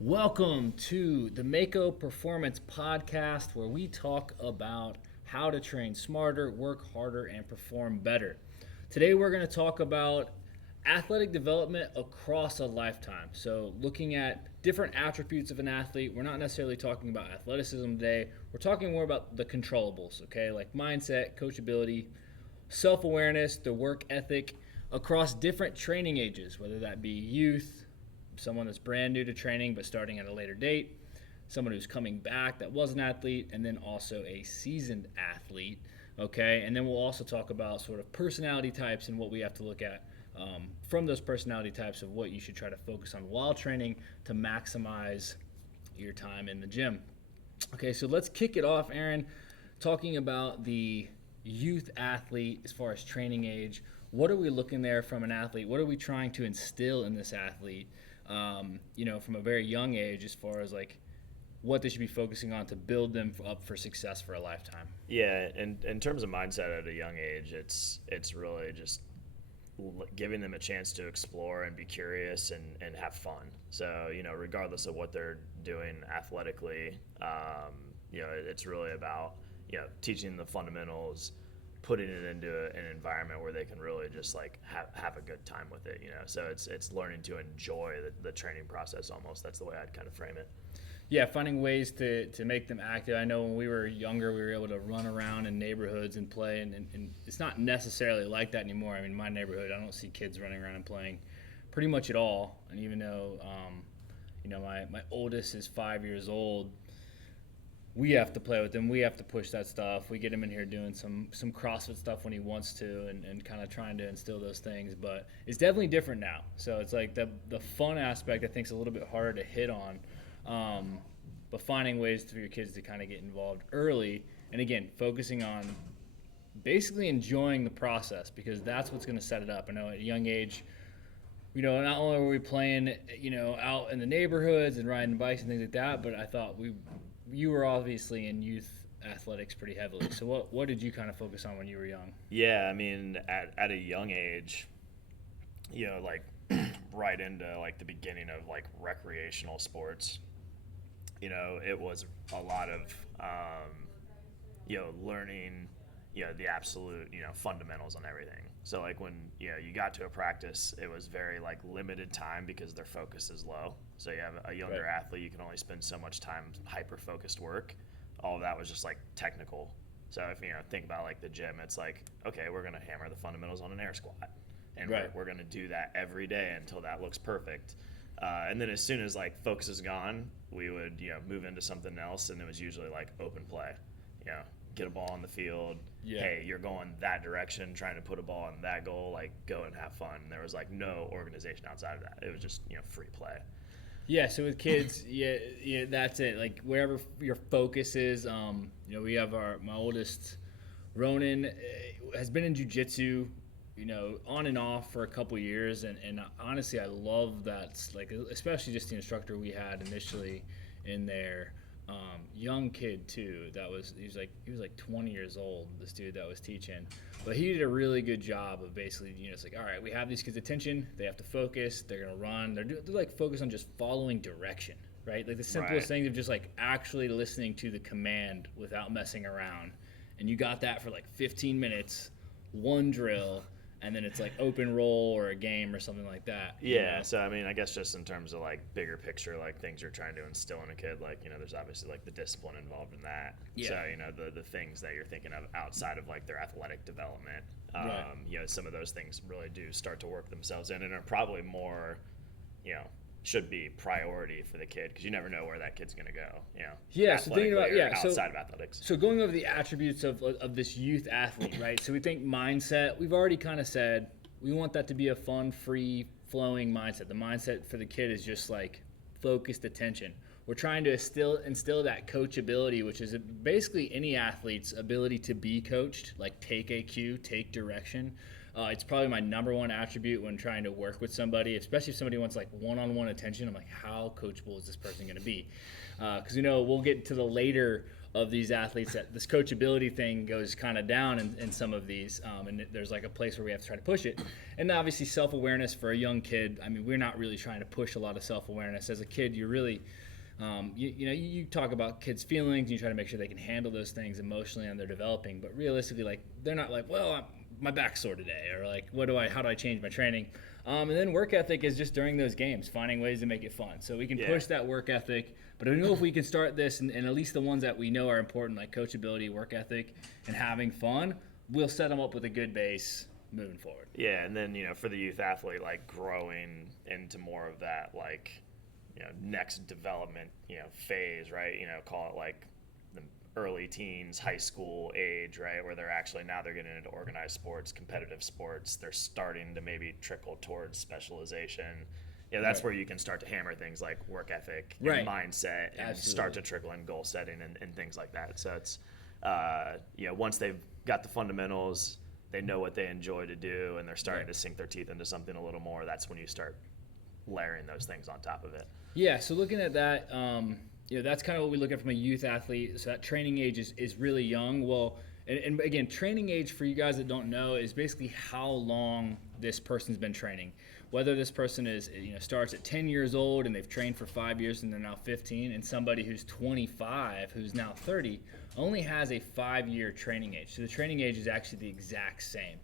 Welcome to the Mako Performance Podcast, where we talk about how to train smarter, work harder, and perform better. Today, we're going to talk about athletic development across a lifetime. So, looking at different attributes of an athlete, we're not necessarily talking about athleticism today. We're talking more about the controllables, okay, like mindset, coachability, self awareness, the work ethic across different training ages, whether that be youth, someone that's brand new to training but starting at a later date, someone who's coming back that was an athlete, and then also a seasoned athlete. Okay, and then we'll also talk about sort of personality types and what we have to look at from those personality types of what you should try to focus on while training to maximize your time in the gym. Okay, so let's kick it off, Aaron, talking about the youth athlete as far as training age. What are we looking there from an athlete? What are we trying to instill in this athlete, from a very young age, as far as like what they should be focusing on to build them up for success for a lifetime? Yeah, and in terms of mindset at a young age, it's really just giving them a chance to explore and be curious and have fun. So, regardless of what they're doing athletically, it's really about, teaching the fundamentals, putting it into an environment where they can really just like have a good time with it, So it's learning to enjoy the training process almost. That's the way I'd kind of frame it. Yeah, finding ways to make them active. I know when we were younger, we were able to run around in neighborhoods and play, and it's not necessarily like that anymore. I mean, my neighborhood, I don't see kids running around and playing pretty much at all. And even though, my oldest is 5 years old, we have to play with him. We have to push that stuff. We get him in here doing some CrossFit stuff when he wants to, and kind of trying to instill those things. But it's definitely different now. So it's like the fun aspect, I think, is a little bit harder to hit on. But finding ways for your kids to kind of get involved early, and again, focusing on basically enjoying the process, because that's what's going to set it up. I know at a young age, not only were we playing, out in the neighborhoods and riding bikes and things like that, but I thought you were obviously in youth athletics pretty heavily. So what did you kind of focus on when you were young? Yeah, I mean, at a young age, like right into like the beginning of like recreational sports, it was a lot of, learning, the absolute, fundamentals on everything. So like when, you got to a practice, it was very like limited time because their focus is low. So you have a younger Right. athlete, you can only spend so much time hyper-focused work. All of that was just like technical. So if, think about like the gym, it's like, okay, we're going to hammer the fundamentals on an air squat. And Right. we're going to do that every day until that looks perfect. And then as soon as like focus is gone, we would move into something else, and it was usually like open play. Get a ball on the field. Yeah. Hey, you're going that direction, trying to put a ball on that goal. Like go and have fun. There was like no organization outside of that. It was just free play. Yeah, so with kids, yeah, that's it. Like wherever your focus is, we have my oldest, Ronan, has been in jujitsu, on and off for a couple years, and honestly, I love that. Like especially just the instructor we had initially in there, young kid too. He was like 20 years old. This dude that was teaching, but he did a really good job of basically, it's like, all right, we have these kids' attention. They have to focus. They're gonna run. They're like focused on just following direction, right? Like the simplest Right. things of just like actually listening to the command without messing around. And you got that for like 15 minutes, one drill, and then it's like open roll or a game or something like that. Yeah, so I mean, I guess just in terms of like bigger picture, like things you're trying to instill in a kid, like there's obviously like the discipline involved in that. Yeah. So the things that you're thinking of outside of like their athletic development, Right. some of those things really do start to work themselves in, and are probably more, should be priority for the kid, because you never know where that kid's gonna go. Yeah, so thinking about athletically or so outside of athletics. so going over the attributes of this youth athlete, right? So we think mindset. We've already kind of said we want that to be a fun, free flowing mindset. The mindset for the kid is just like focused attention. We're trying to instill that coachability, which is basically any athlete's ability to be coached, like take a cue, take direction. It's probably my number one attribute when trying to work with somebody, especially if somebody wants like one-on-one attention. I'm like, how coachable is this person going to be? Because we'll get to the later of these athletes that this coachability thing goes kind of down in some of these, and there's like a place where we have to try to push it. And obviously self-awareness for a young kid, I mean, we're not really trying to push a lot of self-awareness. As a kid, you're really you talk about kids' feelings, and you try to make sure they can handle those things emotionally and they're developing, but realistically, like, they're not like, well, my back's sore today, or like, how do I change my training? And then work ethic is just during those games, finding ways to make it fun. So we can push that work ethic, but I don't know if we can start this, and at least the ones that we know are important, like coachability, work ethic, and having fun, we'll set them up with a good base moving forward. Yeah, and then, for the youth athlete, like growing into more of that, like, next development, phase, right? Call it like the early teens, high school age, right? Where they're getting into organized sports, competitive sports. They're starting to maybe trickle towards specialization. That's where you can start to hammer things like work ethic and mindset and start to trickle in goal setting and things like that. So it's, once they've got the fundamentals, they know what they enjoy to do, and they're starting to sink their teeth into something a little more, that's when you start layering those things on top of it. Yeah, so looking at that, that's kind of what we look at from a youth athlete. So that training age is really young. Well, and again, training age, for you guys that don't know, is basically how long this person's been training. Whether this person is, starts at 10 years old and they've trained for 5 years and they're now 15, and somebody who's 25 who's now 30 only has a 5-year training age. So the training age is actually the exact same.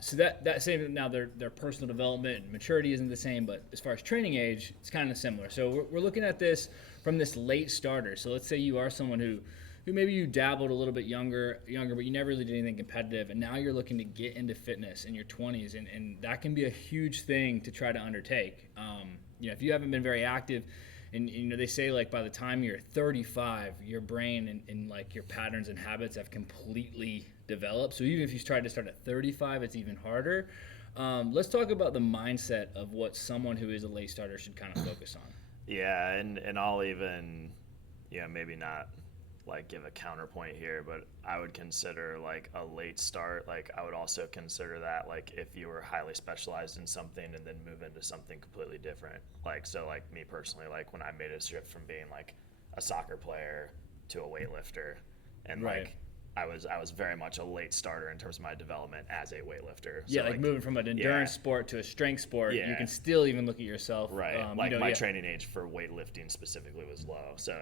So that same, now their personal development and maturity isn't the same, but as far as training age, it's kind of similar. So we're looking at this from this late starter. So let's say you are someone who maybe you dabbled a little bit younger, but you never really did anything competitive, and now you're looking to get into fitness in your 20s, and that can be a huge thing to try to undertake. If you haven't been very active, and they say, like, by the time you're 35, your brain and like your patterns and habits have completely developed. So even if you try to start at 35, it's even harder. Let's talk about the mindset of what someone who is a late starter should kind of focus on. Yeah, and I'll even, maybe not like give a counterpoint here, but I would consider like a late start, like I would also consider that like if you were highly specialized in something and then move into something completely different. Like, so like me personally, like when I made a shift from being like a soccer player to a weightlifter, and like I was very much a late starter in terms of my development as a weightlifter. Yeah, so like moving from an endurance sport to a strength sport, you can still even look at yourself. Right, my training age for weightlifting specifically was low, so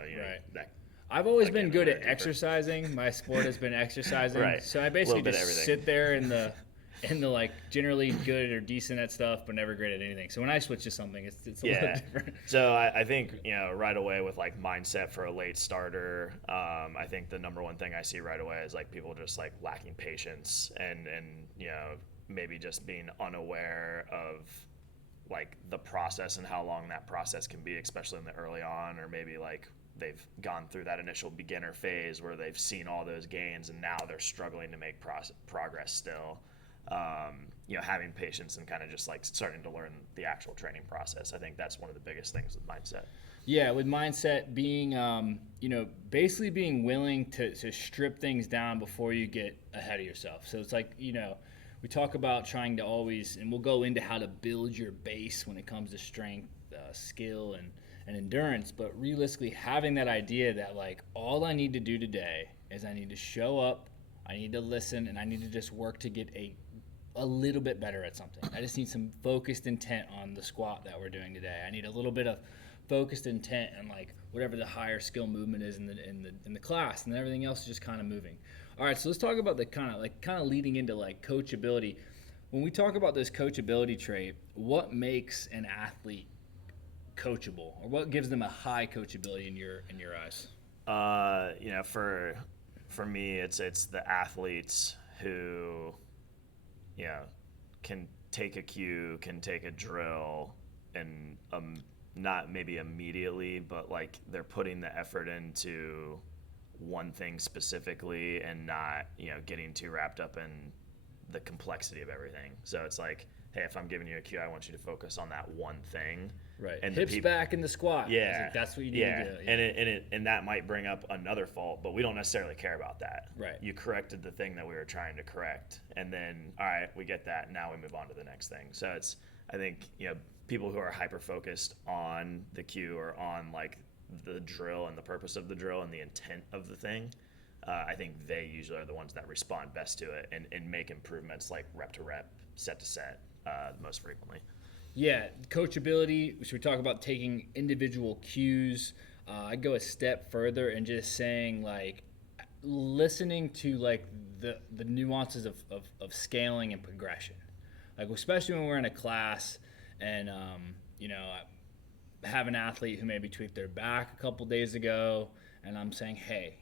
that. I've always been good at exercising. My sport has been exercising. So I basically just sit there in the like generally good or decent at stuff, but never great at anything. So when I switch to something, it's a little different. So I think, right away with like mindset for a late starter, I think the number one thing I see right away is like people just like lacking patience and maybe just being unaware of like the process and how long that process can be, especially in the early on, or maybe like they've gone through that initial beginner phase where they've seen all those gains and now they're struggling to make progress still. Having patience and kind of just like starting to learn the actual training process. I think that's one of the biggest things with mindset. Yeah, with mindset being, basically being willing to strip things down before you get ahead of yourself. So it's like, we talk about trying to always, and we'll go into how to build your base when it comes to strength, skill, and endurance, but realistically having that idea that like all I need to do today is I need to show up, I need to listen, and I need to just work to get a little bit better at something. I just need some focused intent on the squat that we're doing today. I need a little bit of focused intent and like whatever the higher skill movement is in the class, and then everything else is just kind of moving. All right, so let's talk about the kind of leading into like coachability. When we talk about this coachability trait, what makes an athlete coachable, or what gives them a high coachability in your eyes? For me, it's the athletes who, can take a cue, can take a drill, and not maybe immediately, but like they're putting the effort into one thing specifically and not, getting too wrapped up in the complexity of everything. So it's like, hey, if I'm giving you a cue, I want you to focus on that one thing. Right. And hips back in the squat. Yeah. Like, that's what you need to do. Yeah. And that might bring up another fault, but we don't necessarily care about that. Right. You corrected the thing that we were trying to correct, and then, all right, we get that. Now we move on to the next thing. So I think, people who are hyper focused on the cue or on like the drill and the purpose of the drill and the intent of the thing, I think they usually are the ones that respond best to it and make improvements like rep to rep, set to set, most frequently. Yeah, coachability. Should we talk about taking individual cues? I'd go a step further and just saying like listening to like the nuances of scaling and progression. Like especially when we're in a class and I have an athlete who maybe tweaked their back a couple days ago, and I'm saying, hey,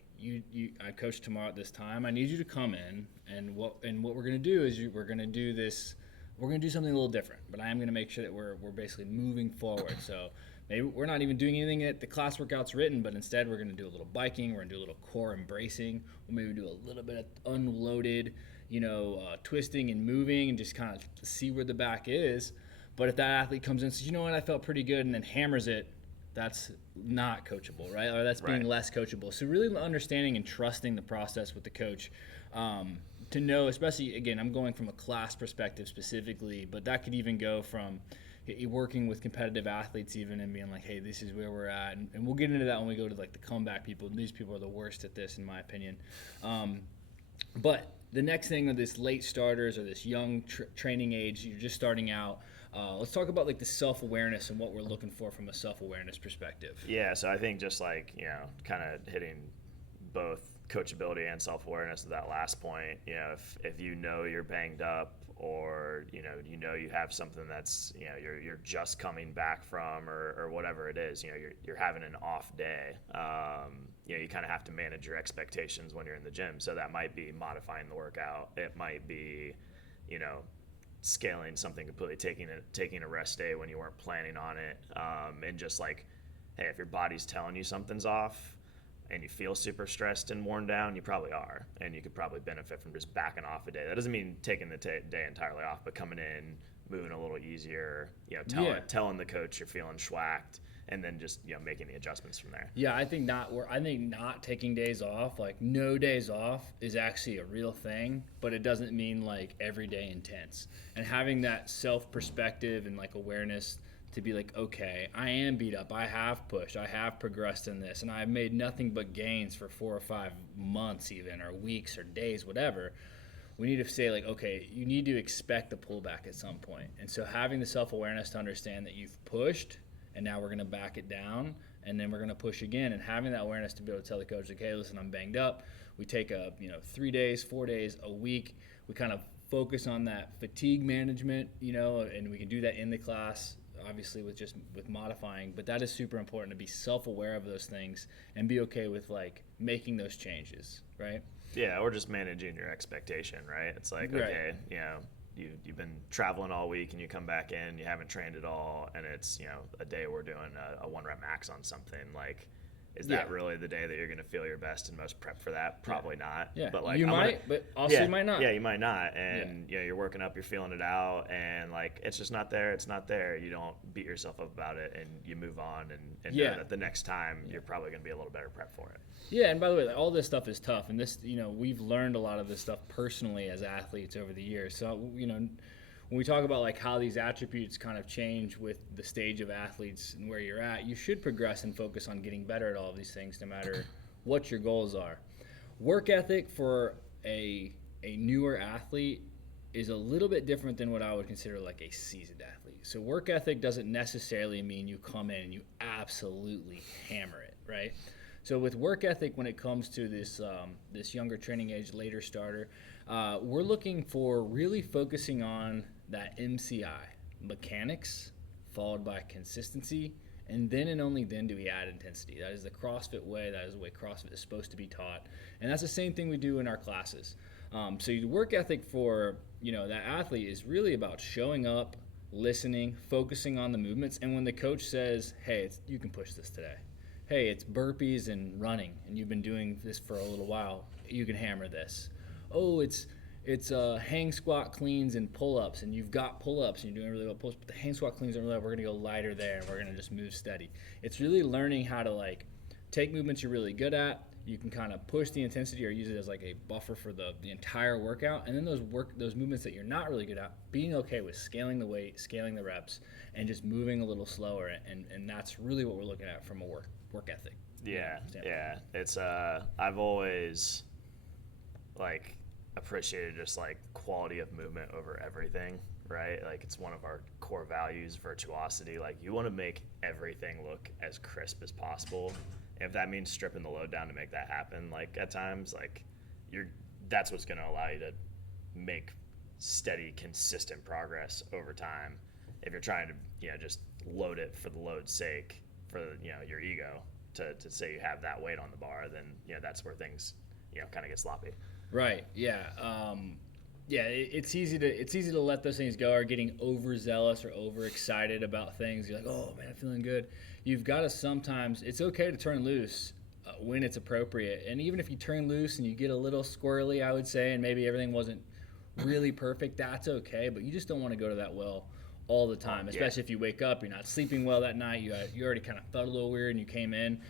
I coach tomorrow at this time. I need you to come in, and what we're gonna do is we're gonna do this. We're gonna do something a little different, but I am gonna make sure that we're basically moving forward. So maybe we're not even doing anything that the class workout's written, but instead we're gonna do a little biking. We're gonna do a little core embracing. We'll maybe do a little bit of unloaded, twisting and moving, and just kind of see where the back is. But if that athlete comes in and says, you know what, I felt pretty good, and then hammers it, that's not coachable, right? Or that's being less coachable. So really understanding and trusting the process with the coach to know, especially, again, I'm going from a class perspective specifically, but that could even go from working with competitive athletes even and being like, hey, this is where we're at. And we'll get into that when we go to like the comeback people. These people are the worst at this, in my opinion. But the next thing of this late starters or this young training age, you're just starting out, let's talk about like the self-awareness and what we're looking for from a self-awareness perspective. Yeah, so I think just like, kind of hitting both coachability and self-awareness at that last point, if you're banged up or, you have something that's, you're just coming back from or whatever it is, you're having an off day, you kind of have to manage your expectations when you're in the gym. So that might be modifying the workout. It might be, scaling something completely, taking a rest day when you weren't planning on it, and just like, hey, if your body's telling you something's off and you feel super stressed and worn down, you probably are, and you could probably benefit from just backing off a day. That doesn't mean taking the day entirely off, but coming in, moving a little easier, telling the coach you're feeling schwacked, and then just making the adjustments from there. Yeah, I think not taking days off, like no days off, is actually a real thing, but it doesn't mean like everyday intense. And having that self perspective and like awareness to be like, okay, I am beat up, I have pushed, I have progressed in this, and I've made nothing but gains for 4 or 5 months even, or weeks or days, whatever. We need to say like, okay, you need to expect the pullback at some point. And so having the self-awareness to understand that you've pushed and now we're going to back it down, and then we're going to push again, and having that awareness to be able to tell the coach, like, hey, listen, I'm banged up. We take 3 days, 4 days, a week. We kind of focus on that fatigue management, and we can do that in the class, obviously with modifying, but that is super important to be self-aware of those things and be okay with like making those changes, right? Yeah, or just managing your expectation, right? It's like, okay, you've been traveling all week and you come back in, you haven't trained at all, and it's a day we're doing a 1 rep max on something. Like, is that really the day that you're going to feel your best and most prep for that? Probably not. Yeah, but like you might, but also you might not. Yeah, you might not, and you're working up, you're feeling it out, and like it's just not there. It's not there. You don't beat yourself up about it, and you move on, and know that the next time you're probably going to be a little better prep for it. Yeah, and by the way, all this stuff is tough, and this, we've learned a lot of this stuff personally as athletes over the years. So, when we talk about like how these attributes kind of change with the stage of athletes and where you're at, you should progress and focus on getting better at all of these things, no matter what your goals are. Work ethic for a newer athlete is a little bit different than what I would consider like a seasoned athlete. So work ethic doesn't necessarily mean you come in and you absolutely hammer it, right? So with work ethic, when it comes to this younger training age, later starter, we're looking for really focusing on that MCI, mechanics, followed by consistency, and then and only then do we add intensity. That is the CrossFit way. That is the way CrossFit is supposed to be taught, and that's the same thing we do in our classes. So your work ethic for that athlete is really about showing up, listening, focusing on the movements, and when the coach says, "Hey, you can push this today," hey, it's burpees and running, and you've been doing this for a little while, you can hammer this. Oh, it's hang squat cleans and pull-ups, and you've got pull-ups, and you're doing really well pull-ups, but the hang squat cleans aren't really well. We're going to go lighter there, and we're going to just move steady. It's really learning how to, like, take movements you're really good at, You can kind of push the intensity or use it as like a buffer for the entire workout. And then those movements that you're not really good at, being okay with scaling the weight, scaling the reps, and just moving a little slower. And that's really what we're looking at from a work ethic. Yeah, yeah. It's I've always like appreciated just like quality of movement over everything, right? Like it's one of our core values, virtuosity. Like you want to make everything look as crisp as possible. If that means stripping the load down to make that happen, like at times, like that's what's going to allow you to make steady, consistent progress over time. If you're trying to, just load it for the load's sake, for your ego, to say you have that weight on the bar, then that's where things kind of get sloppy. Right. Yeah. It's easy to let those things go, or getting overzealous or overexcited about things. You're like, oh man, I'm feeling good. You've got to sometimes. It's okay to turn loose when it's appropriate, and even if you turn loose and you get a little squirrely, I would say, and maybe everything wasn't really perfect, that's okay. But you just don't want to go to that well all the time, especially if you wake up, you're not sleeping well that night. You already kind of felt a little weird, and you came in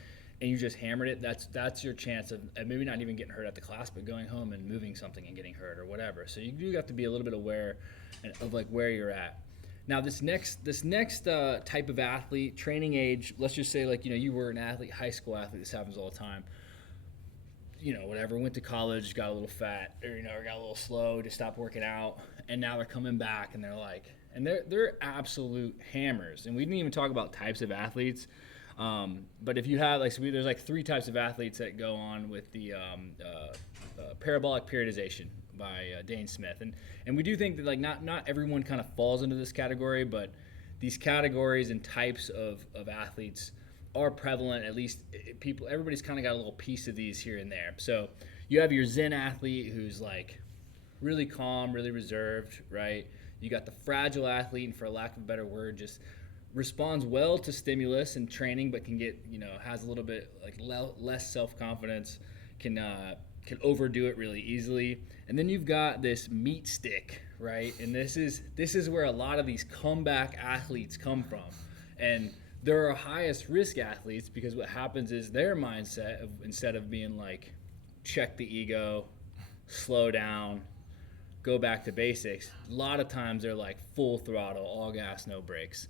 and you just hammered it. That's your chance of maybe not even getting hurt at the class, but going home and moving something and getting hurt or whatever. So you do have to be a little bit aware of like where you're at. Now this next type of athlete, training age, let's just say like you were an athlete, high school athlete. This happens all the time. Whatever, went to college, got a little fat, or got a little slow, just stopped working out, and now they're coming back and they're absolute hammers. And we didn't even talk about types of athletes. But if you have there's like 3 types of athletes that go on with the parabolic periodization by Dane Smith, and we do think that like not everyone kind of falls into this category, but these categories and types of athletes are prevalent. At least everybody's kind of got a little piece of these here and there. So you have your Zen athlete who's like really calm, really reserved, right? You got the fragile athlete, and for lack of a better word, just responds well to stimulus and training, but can get has a little bit like less self-confidence, can overdo it really easily. And then you've got this meat stick, right? And this is where a lot of these comeback athletes come from, and they're our highest risk athletes, because what happens is their mindset instead of being like check the ego, slow down, go back to basics, a lot of times they're like full throttle, all gas, no brakes.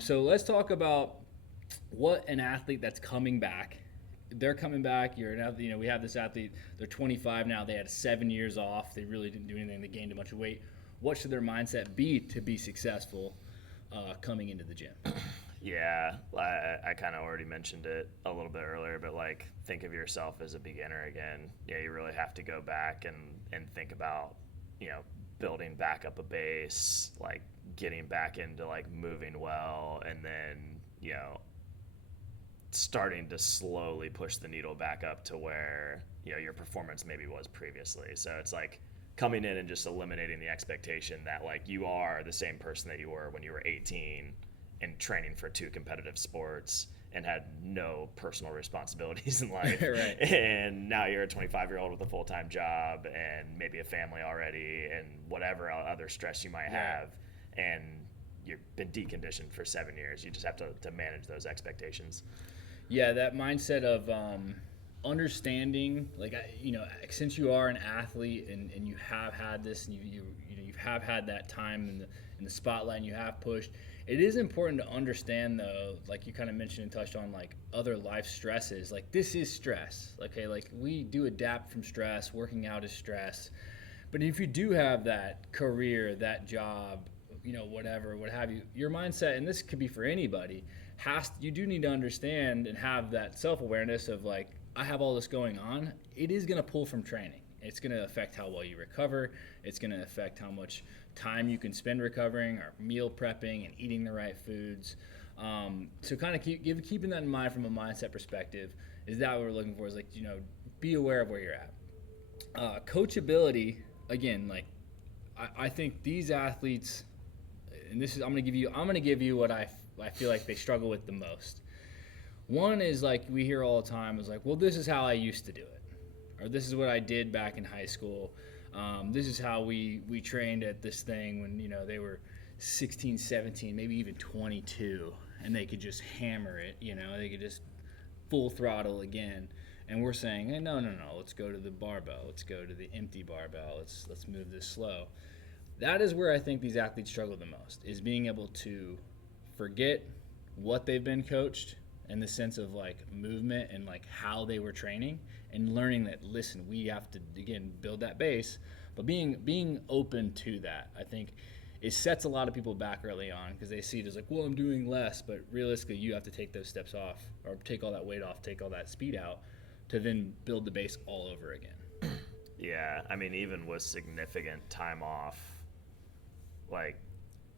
So let's talk about what an athlete that's coming back. They're coming back. We have this athlete. They're 25 now. They had 7 years off. They really didn't do anything. They gained a bunch of weight. What should their mindset be to be successful coming into the gym? Yeah, I kind of already mentioned it a little bit earlier, but like think of yourself as a beginner again. Yeah, you really have to go back and think about building back up a base, like getting back into like moving well, and then starting to slowly push the needle back up to where your performance maybe was previously. So it's like coming in and just eliminating the expectation that like you are the same person that you were when you were 18 and training for 2 competitive sports and had no personal responsibilities in life. Right. And now you're a 25-year-old with a full-time job and maybe a family already and whatever other stress you might have. And you've been deconditioned for 7 years. You just have to manage those expectations. Yeah, that mindset of understanding, like, since you are an athlete and you have had this, and you have had that time in the spotlight and you have pushed, it is important to understand, though, like you kind of mentioned and touched on, like other life stresses. Like this is stress. Okay, like we do adapt from stress. Working out is stress. But if you do have that career, that job, whatever, what have you, your mindset, and this could be for anybody, you do need to understand and have that self-awareness of like, I have all this going on. It is going to pull from training. It's going to affect how well you recover. It's going to affect how much time you can spend recovering or meal prepping and eating the right foods. So kind of keeping that in mind from a mindset perspective is that what we're looking for, is like, be aware of where you're at. Coachability, again, like I think these athletes, and this is, I'm going to give you what I feel like they struggle with the most. One is like we hear all the time is like, well, this is how I used to do it, or this is what I did back in high school. This is how we trained at this thing when they were 16, 17, maybe even 22, and they could just hammer it. They could just full throttle again. And we're saying, hey, no, let's go to the barbell. Let's go to the empty barbell. Let's move this slow. That is where I think these athletes struggle the most, is being able to forget what they've been coached in the sense of like movement and like how they were training, and learning that, listen, we have to, again, build that base, but being open to that, I think it sets a lot of people back early on, because they see it as like, well, I'm doing less, but realistically you have to take those steps off, or take all that weight off, take all that speed out, to then build the base all over again. Yeah, I mean, even with significant time off, like,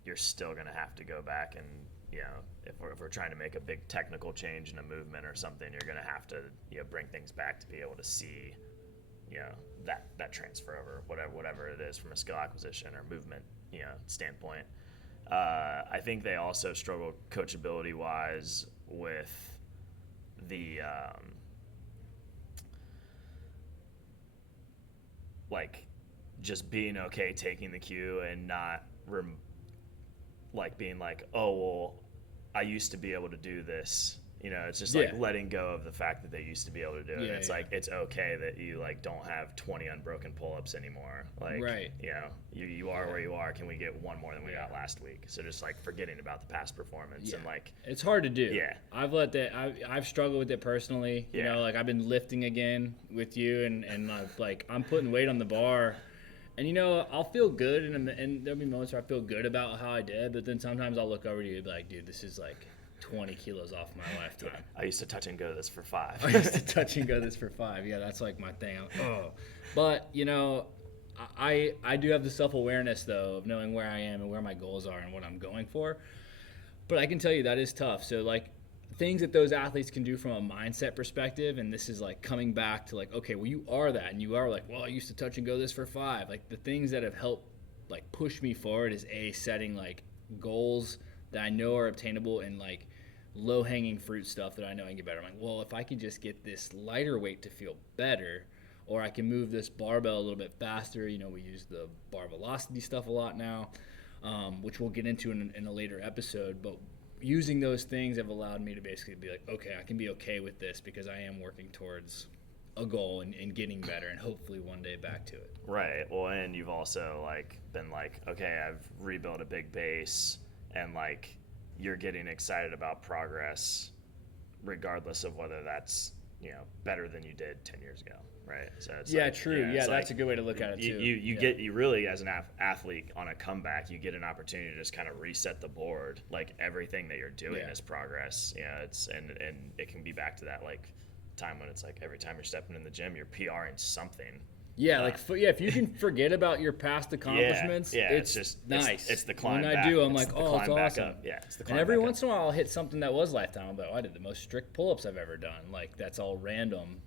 you're still going to have to go back and, if we're trying to make a big technical change in a movement or something, you're going to have to, bring things back to be able to see, that transfer over, whatever it is from a skill acquisition or movement, standpoint. I think they also struggle coachability-wise with the, like, just being okay taking the cue and not being like, oh, well, I used to be able to do this. It's just like letting go of the fact that they used to be able to do it. It's like, it's okay that you like don't have 20 unbroken pull-ups anymore. Like, you are where you are. Can we get one more than we got last week? So just like forgetting about the past performance and like, it's hard to do. Yeah. I've struggled with it personally. Like I've been lifting again with you, and I'm putting weight on the bar. And, I'll feel good, and there'll be moments where I feel good about how I did, but then sometimes I'll look over to you and be like, dude, this is like 20 kilos off my lifetime. I used to touch and go this for 5. I used to touch and go this for 5. Yeah, that's like my thing. But, I do have the self-awareness, though, of knowing where I am and where my goals are and what I'm going for. But I can tell you that is tough. So, like, things that those athletes can do from a mindset perspective, and this is like coming back to like, okay, well, you are that, and you are like, well, I used to touch and go this for 5. Like, the things that have helped like push me forward is setting like goals that I know are obtainable, and like low-hanging fruit stuff that I know I can get better. I'm like, well, if I can just get this lighter weight to feel better, or I can move this barbell a little bit faster. We use the bar velocity stuff a lot now, which we'll get into in a later episode, but using those things have allowed me to basically be like, okay, I can be okay with this because I am working towards a goal and getting better, and hopefully one day back to it. Right. Well, and you've also like been like, okay, I've rebuilt a big base, and like you're getting excited about progress regardless of whether that's, better than you did 10 years ago. Right. So it's true. That's like, a good way to look at it too. You really, as an athlete on a comeback, you get an opportunity to just kind of reset the board. Like, everything that you're doing is progress. It's and it can be back to that like time when it's like every time you're stepping in the gym, you're PRing something. If you can forget about your past accomplishments, it's just nice. It's the climb. When back. I do, I'm it's like, oh, it's awesome. It's the climb. And every back once in a while, I'll hit something that was lifetime. But I did the most strict pull-ups I've ever done. Like, that's all random,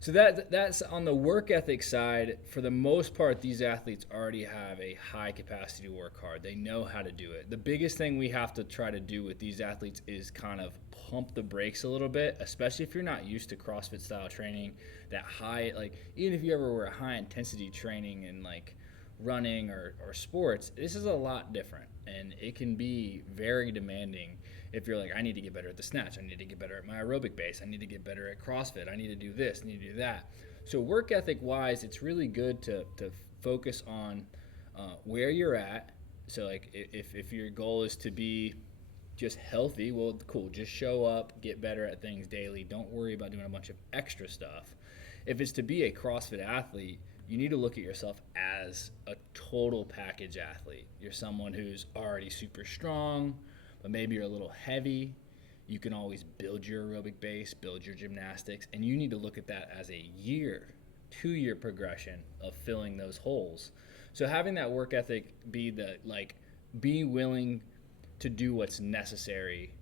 So that's on the work ethic side. For the most part, these athletes already have a high capacity to work hard. They know how to do it. The biggest thing we have to try to do with these athletes is kind of pump the brakes a little bit, especially if you're not used to CrossFit style training, that high, like, even if you ever were a high intensity training in like running or sports, this is a lot different, and it can be very demanding. If you're like, I need to get better at the snatch, I need to get better at my aerobic base, I need to get better at CrossFit, I need to do this, I need to do that. So work ethic wise, it's really good to focus on where you're at. So like if your goal is to be just healthy, well, cool, just show up, get better at things daily. Don't worry about doing a bunch of extra stuff. If it's to be a CrossFit athlete, you need to look at yourself as a total package athlete. You're someone who's already super strong, but maybe you're a little heavy. You can always build your aerobic base, build your gymnastics, and you need to look at that as a 2-year progression of filling those holes. So having that work ethic be willing to do what's necessary,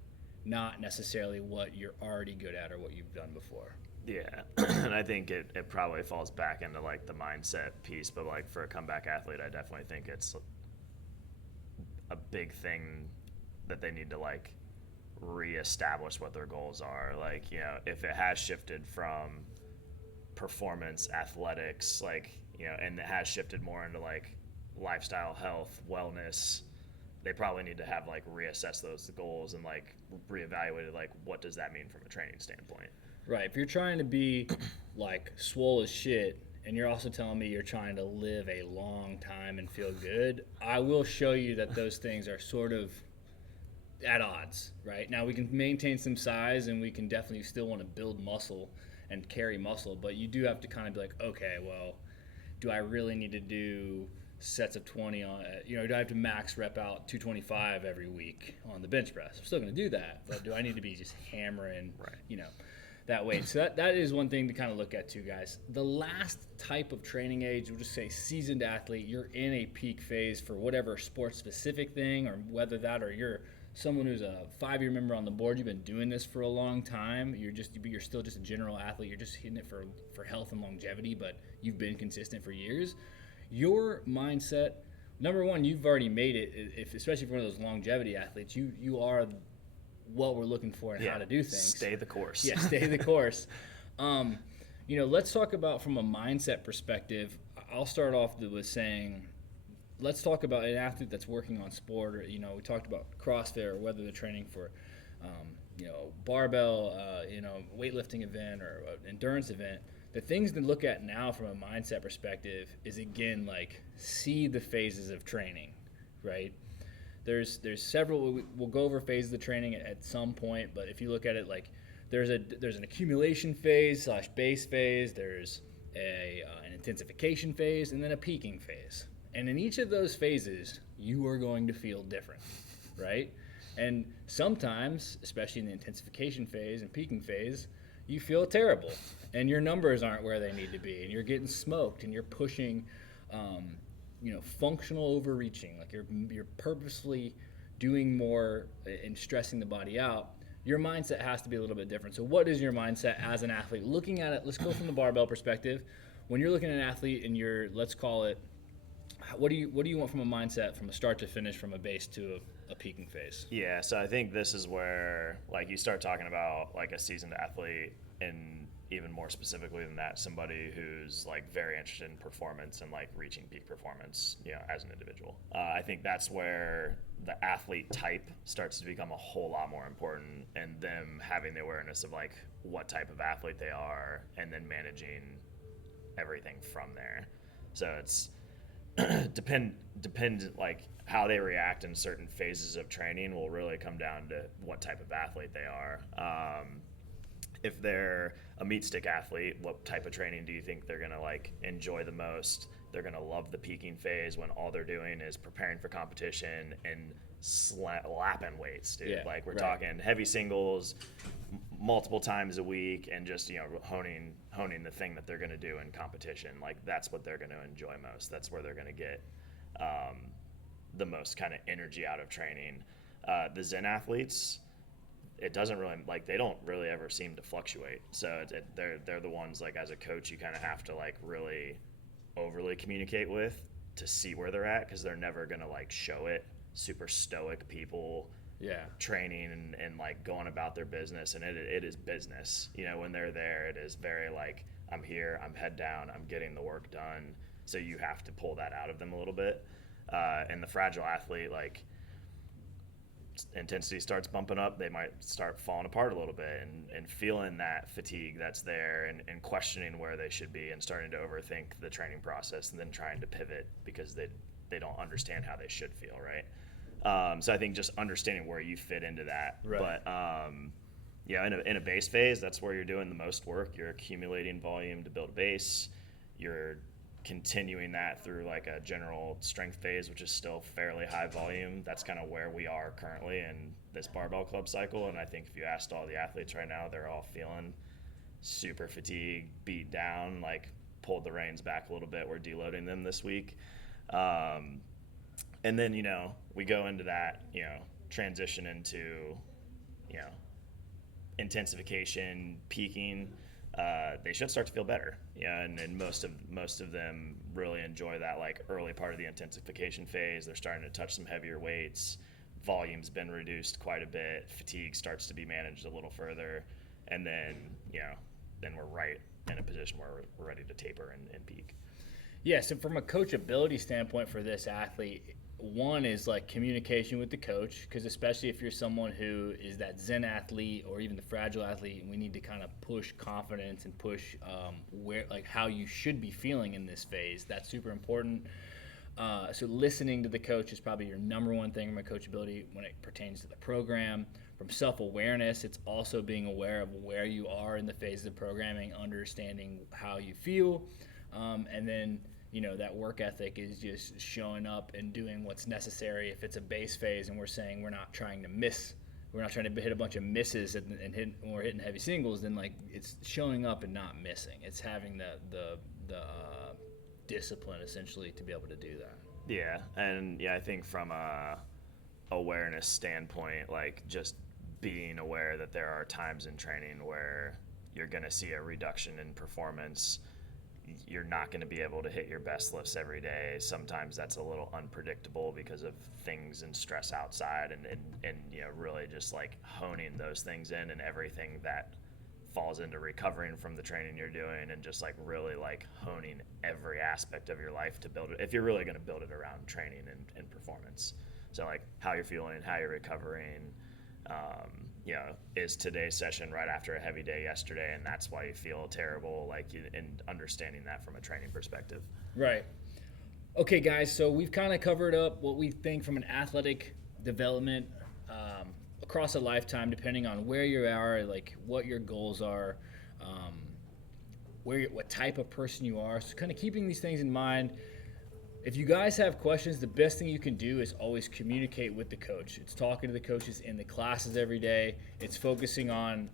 not necessarily what you're already good at or what you've done before. Yeah, and I think it probably falls back into like the mindset piece, but like for a comeback athlete, I definitely think it's a big thing that they need to like reestablish what their goals are. Like, if it has shifted from performance athletics, like, and it has shifted more into like lifestyle, health, wellness, they probably need to have like reassess those goals and like reevaluate it, like what does that mean from a training standpoint. Right. If you're trying to be like swole as shit and you're also telling me you're trying to live a long time and feel good, I will show you that those things are sort of at odds, right? Now we can maintain some size and we can definitely still want to build muscle and carry muscle, but you do have to kind of be like, okay, well, do I really need to do sets of 20 on, do I have to max rep out 225 every week on the bench press? I'm still going to do that, but do I need to be just hammering, Right. that weight? So that is one thing to kind of look at too, guys. The last type of training age, we'll just say seasoned athlete, you're in a peak phase for whatever sports specific thing, or whether that or you're someone who's a 5-year member on the board, you've been doing this for a long time, you're still just a general athlete, you're just hitting it for health and longevity, but you've been consistent for years. Your mindset, number one, you've already made it, especially for one of those longevity athletes, you are what we're looking for and how to do things. Stay the course. Yeah, stay the course. Let's talk about from a mindset perspective. I'll start off with saying, let's talk about an athlete that's working on sport, or we talked about CrossFit, or whether they're training for barbell, weightlifting event or endurance event. The things to look at now from a mindset perspective is, again, like, see the phases of training, right? There's several. We'll go over phases of training at some point, but if you look at it, like, there's an accumulation phase / base phase. There's an intensification phase, and then a peaking phase. And in each of those phases, you are going to feel different, right? And sometimes, especially in the intensification phase and peaking phase, you feel terrible, and your numbers aren't where they need to be, and you're getting smoked, and you're pushing, functional overreaching, like you're purposely doing more and stressing the body out. Your mindset has to be a little bit different. So what is your mindset as an athlete? Looking at it, let's go from the barbell perspective. When you're looking at an athlete and let's call it, what do you want from a mindset, from a start to finish, from a base to a peaking phase? Yeah, so I think this is where, like, you start talking about, like, a seasoned athlete, and even more specifically than that, somebody who's, like, very interested in performance and, like, reaching peak performance, as an individual. I think that's where the athlete type starts to become a whole lot more important, and them having the awareness of, like, what type of athlete they are, and then managing everything from there. So it's depend like how they react in certain phases of training will really come down to what type of athlete they are. If they're a meat stick athlete, what type of training do you think they're gonna, like, enjoy the most? They're gonna love the peaking phase when all they're doing is preparing for competition and lapping weights, dude. Yeah, like, we're right. talking heavy singles multiple times a week, and just honing the thing that they're going to do in competition. Like, that's what they're going to enjoy most. That's where they're going to get the most kind of energy out of training. The Zen athletes, it doesn't really, like, they don't really ever seem to fluctuate. So they're the ones, like, as a coach, you kind of have to, like, really overly communicate with to see where they're at, because they're never going to, like, show it. Super stoic people, training and like going about their business, and it is business. When they're there, it is very like, I'm here, I'm head down, I'm getting the work done. So you have to pull that out of them a little bit. And the fragile athlete, like, intensity starts bumping up, they might start falling apart a little bit, and feeling that fatigue that's there, and questioning where they should be, and starting to overthink the training process, and then trying to pivot because they don't understand how they should feel, right? So I think just understanding where you fit into that. Right. But in a base phase, that's where you're doing the most work. You're accumulating volume to build a base. You're continuing that through, like, a general strength phase, which is still fairly high volume. That's kind of where we are currently in this barbell club cycle. And I think if you asked all the athletes right now, they're all feeling super fatigued, beat down, like, pulled the reins back a little bit. We're deloading them this week. And then, we go into that, transition into, intensification, peaking. They should start to feel better. And most of them really enjoy that, like, early part of the intensification phase. They're starting to touch some heavier weights. Volume's been reduced quite a bit. Fatigue starts to be managed a little further. And then, then we're right in a position where we're ready to taper and peak. Yeah, so from a coachability standpoint for this athlete, one is like communication with the coach, because especially if you're someone who is that Zen athlete or even the fragile athlete, we need to kind of push confidence and push where like how you should be feeling in this phase. That's super important. So listening to the coach is probably your number one thing from a coachability when it pertains to the program. From self-awareness, it's also being aware of where you are in the phase of programming, understanding how you feel, and then that work ethic is just showing up and doing what's necessary. If it's a base phase and we're saying we're not trying to hit a bunch of misses and when we're hitting heavy singles, then like it's showing up and not missing. It's having the discipline essentially to be able to do that. Yeah, and I think from a awareness standpoint, like just being aware that there are times in training where you're going to see a reduction in performance. You're not going to be able to hit your best lifts every day. Sometimes that's a little unpredictable because of things and stress outside, and really just like honing those things in and everything that falls into recovering from the training you're doing, and just like really like honing every aspect of your life to build it, if you're really going to build it around training and performance. So like how you're feeling, how you're recovering, is today's session right after a heavy day yesterday, and that's why you feel terrible, and understanding that from a training perspective. Right. Okay, guys, so we've kind of covered up what we think from an athletic development across a lifetime, depending on where you are, like what your goals are, what type of person you are. So kind of keeping these things in mind. If you guys have questions, the best thing you can do is always communicate with the coach. It's talking to the coaches in the classes every day. It's focusing on,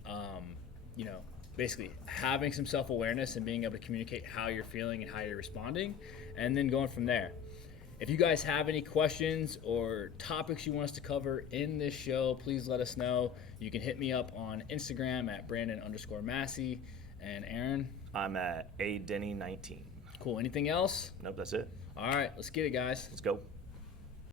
basically having some self-awareness and being able to communicate how you're feeling and how you're responding, and then going from there. If you guys have any questions or topics you want us to cover in this show, please let us know. You can hit me up on Instagram at Brandon_Massey. And Aaron? I'm at adenny19. Cool. Anything else? Nope, that's it. All right, let's get it, guys. Let's go.